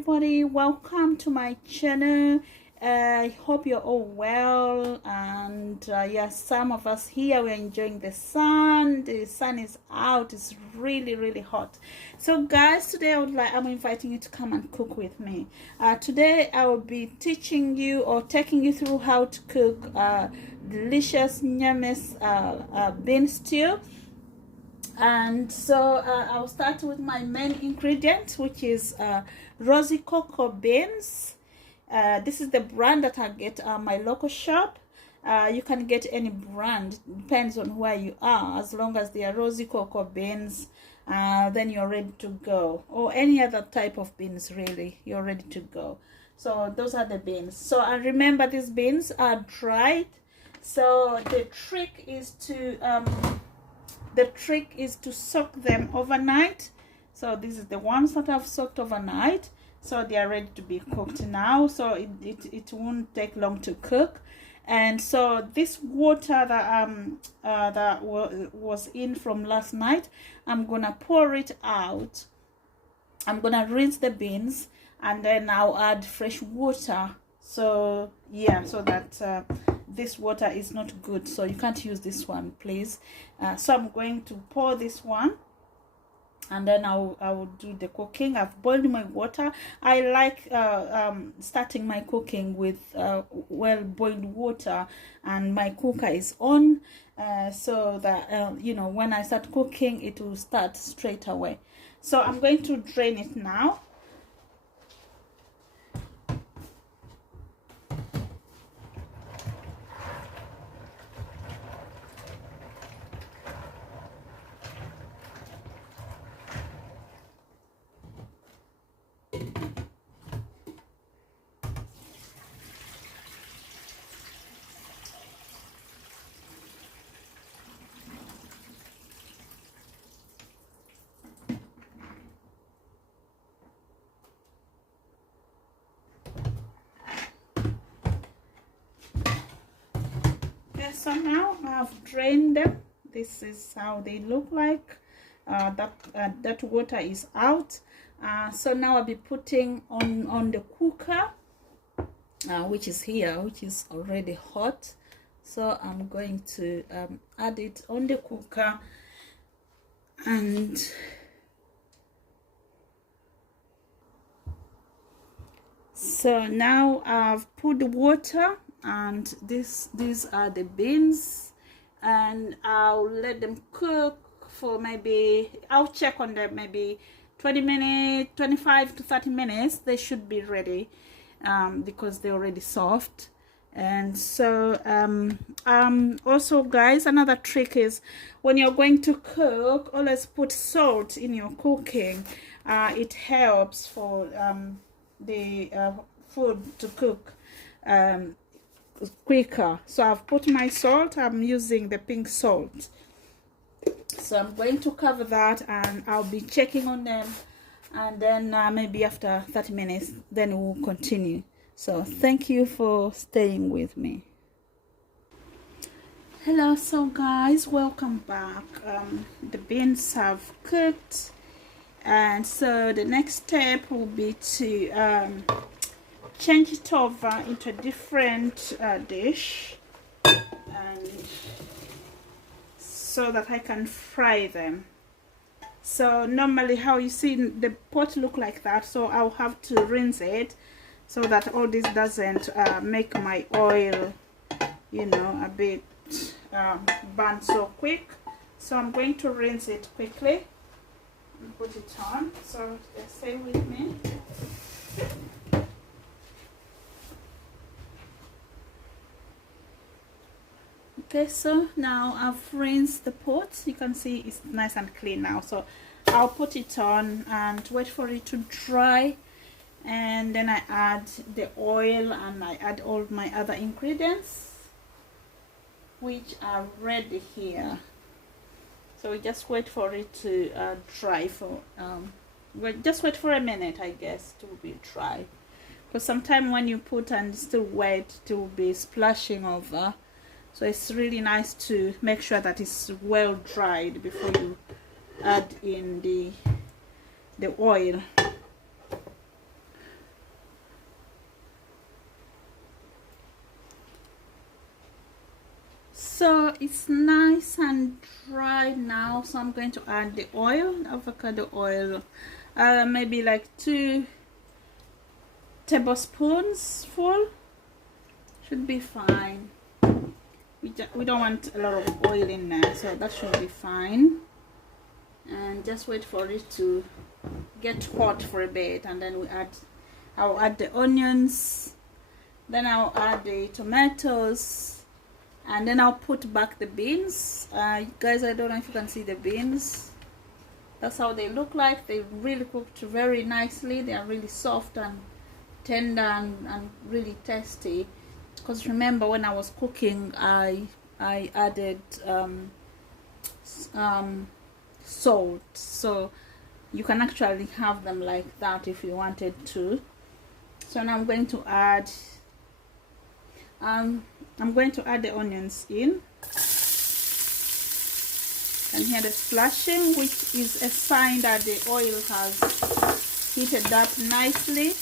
everybody, welcome to my channel. I hope you're all well, and yes, some of us here, we're enjoying the sun. The sun is out. It's really hot. So guys, today I'm inviting you to come and cook with me. Today I will be teaching you or taking you through how to cook delicious nyammes bean stew. And so I'll start with my main ingredient, which is rosy cocoa beans. This is the brand that I get at my local shop. You can get any brand, depends on where you are. As long as they are rosy cocoa beans, then you're ready to go. Or any other type of beans, really, you're ready to go. So those are the beans. So and remember, these beans are dried. So the trick is to soak them overnight. So this is the ones that I've soaked overnight, so they are ready to be cooked now. So it won't take long to cook. And so this water that was in from last night, I'm gonna pour it out. I'm gonna rinse the beans, and then I'll add fresh water. So yeah, so that this water is not good, so you can't use this one, please. So I'm going to pour this one, and then I will do the cooking. I've boiled my water. I like starting my cooking with well boiled water, and my cooker is on, so that you know, when I start cooking, it will start straight away. So I'm going to drain it now. So now I've drained them. This is how they look like. That water is out. So now I'll be putting on the cooker, which is here, which is already hot. So I'm going to add it on the cooker, and so now I've put the water, and these are the beans, and I'll let them cook for maybe, I'll check on them, maybe 20 minutes, 25 to 30 minutes. They should be ready because they're already soft. And so also guys, another trick is, when you're going to cook, always put salt in your cooking. It helps for the food to cook quicker. So I've put my salt. I'm using the pink salt. So I'm going to cover that, and I'll be checking on them, and then maybe after 30 minutes then we'll continue. So thank you for staying with me. Hello, so guys, welcome back. The beans have cooked, and so the next step will be to change it over into a different dish, and so that I can fry them. So normally, how you see the pot look like that, so I'll have to rinse it so that all this doesn't make my oil, you know, a bit burn so quick. So I'm going to rinse it quickly and put it on. So just stay with me. Okay, so now I've rinsed the pot. You can see it's nice and clean now. So I'll put it on and wait for it to dry, and then I add the oil, and I add all my other ingredients, which are ready here. So we just wait for it to dry for just wait for a minute, I guess, to be dry, because sometimes when you put and still wait, it will be splashing over. So it's really nice to make sure that it's well dried before you add in the oil. So it's nice and dry now, so I'm going to add the oil, avocado oil, maybe like 2 tablespoons full should be fine. We don't want a lot of oil in there, so that should be fine. And just wait for it to get hot for a bit, and then I'll add the onions, then I'll add the tomatoes, and then I'll put back the beans. Guys, I don't know if you can see the beans. That's how they look like. They really cooked very nicely. They are really soft and tender and really tasty. Because remember, when I was cooking, I added salt, so you can actually have them like that if you wanted to. So now I'm going to add the onions in. And hear the splashing, which is a sign that the oil has heated up nicely.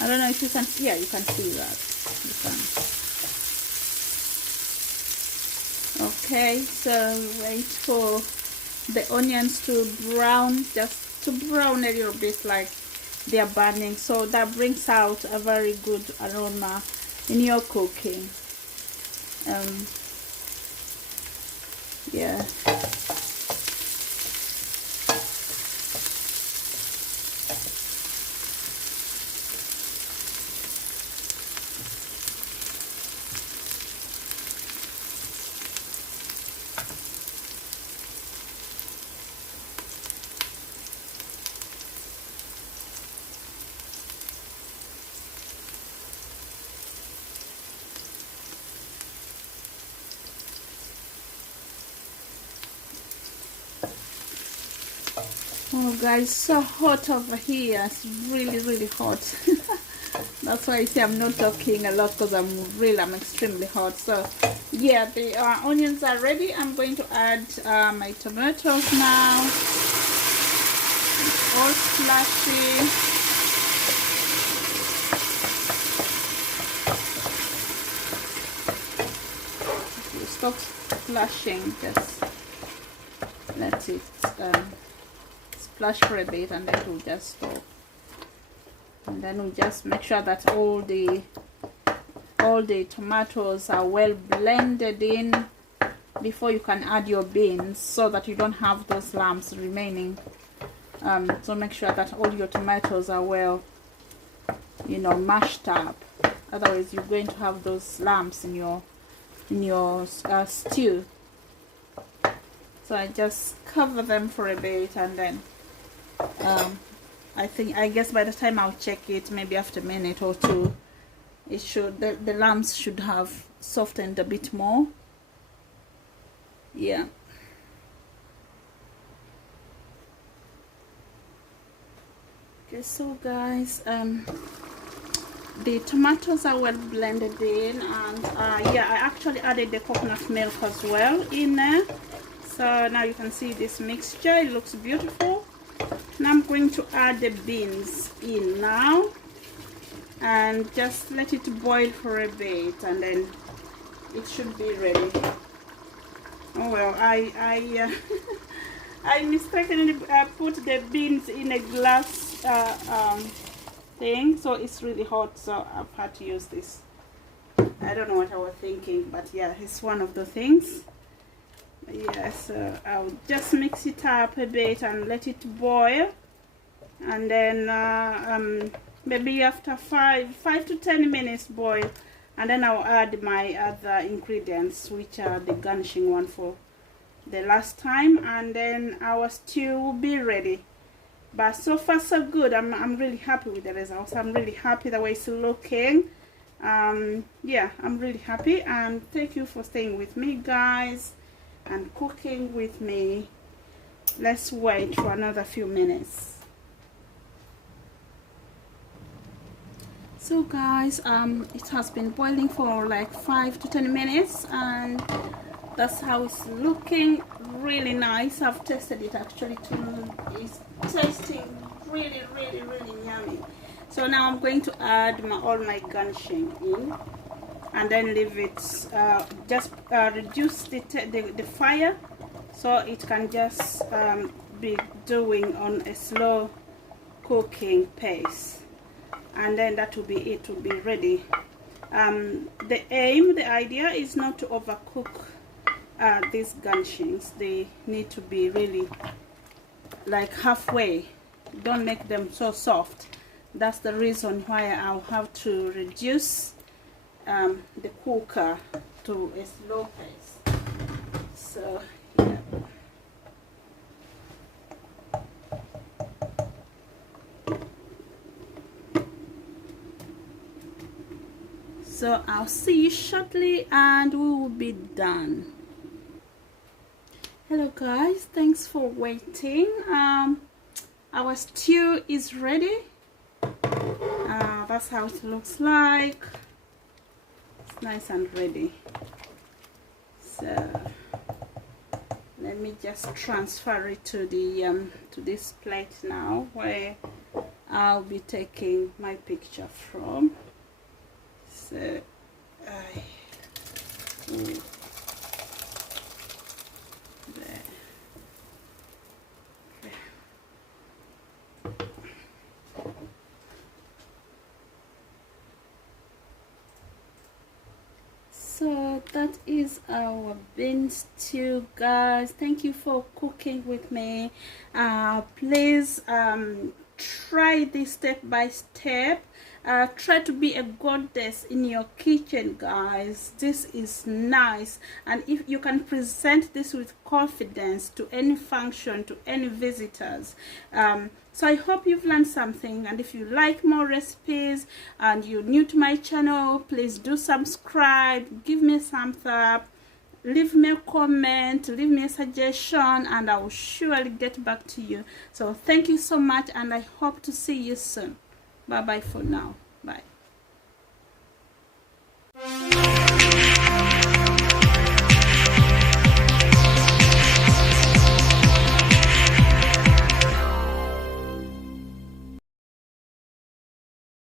I don't know if you can, yeah, you can see that. You can. Okay, so wait for the onions to brown, just to brown a little bit, like they are burning, so that brings out a very good aroma in your cooking. Yeah. Oh guys, so hot over here. It's really hot. That's why I say I'm not talking a lot, because I'm extremely hot. So yeah, the onions are ready. I'm going to add my tomatoes now. It's all splashy. If you stop splashing, just let it splash for a bit, and then it will just stop. And then we'll just make sure that all the tomatoes are well blended in before you can add your beans, so that you don't have those lumps remaining. So make sure that all your tomatoes are well, you know, mashed up. Otherwise you're going to have those lumps in your stew. So I just cover them for a bit, and then I guess by the time I'll check it, maybe after a minute or two, it should, the lumps should have softened a bit more. Yeah. Okay, so guys, the tomatoes are well blended in, and yeah, I actually added the coconut milk as well in there. So now you can see this mixture. It looks beautiful. Now I'm going to add the beans in now, and just let it boil for a bit, and then it should be ready. Oh well, I I mistakenly put the beans in a glass thing, so it's really hot, so I've had to use this. I don't know what I was thinking, but yeah, it's one of the things. Yeah, so I'll just mix it up a bit and let it boil, and then maybe after 5 to 10 minutes boil, and then I'll add my other ingredients, which are the garnishing one for the last time, and then our stew will be ready. But so far so good. I'm really happy with the results. I'm really happy the way it's looking. Yeah, I'm really happy, and thank you for staying with me, guys, and cooking with me. Let's wait for another few minutes. So guys, it has been boiling for like 5 to 10 minutes, and that's how it's looking. Really nice. I've tasted it actually too. It's tasting really yummy. So now I'm going to add all my garnishing in, and then leave it, just reduce the fire so it can just be doing on a slow cooking pace, and then that will be it, will be ready. The idea is not to overcook these garnishings. They need to be really like halfway. Don't make them so soft. That's the reason why I'll have to reduce the cooker to a slow pace. So yeah. So I'll see you shortly and we will be done. Hello guys, thanks for waiting. Our stew is ready. That's how it looks like. It's nice and ready. So let me just transfer it to the to this plate now, where I'll be taking my picture from. So there. So that is our bean stew, guys. Thank you for cooking with me. Please try this step by step. Try to be a goddess in your kitchen, guys. This is nice, and if you can present this with confidence to any function, to any visitors. So I hope you've learned something, and if you like more recipes and you're new to my channel, please do subscribe, give me a thumbs up, leave me a comment, leave me a suggestion, and I will surely get back to you. So thank you so much, and I hope to see you soon. Bye bye for now. Bye.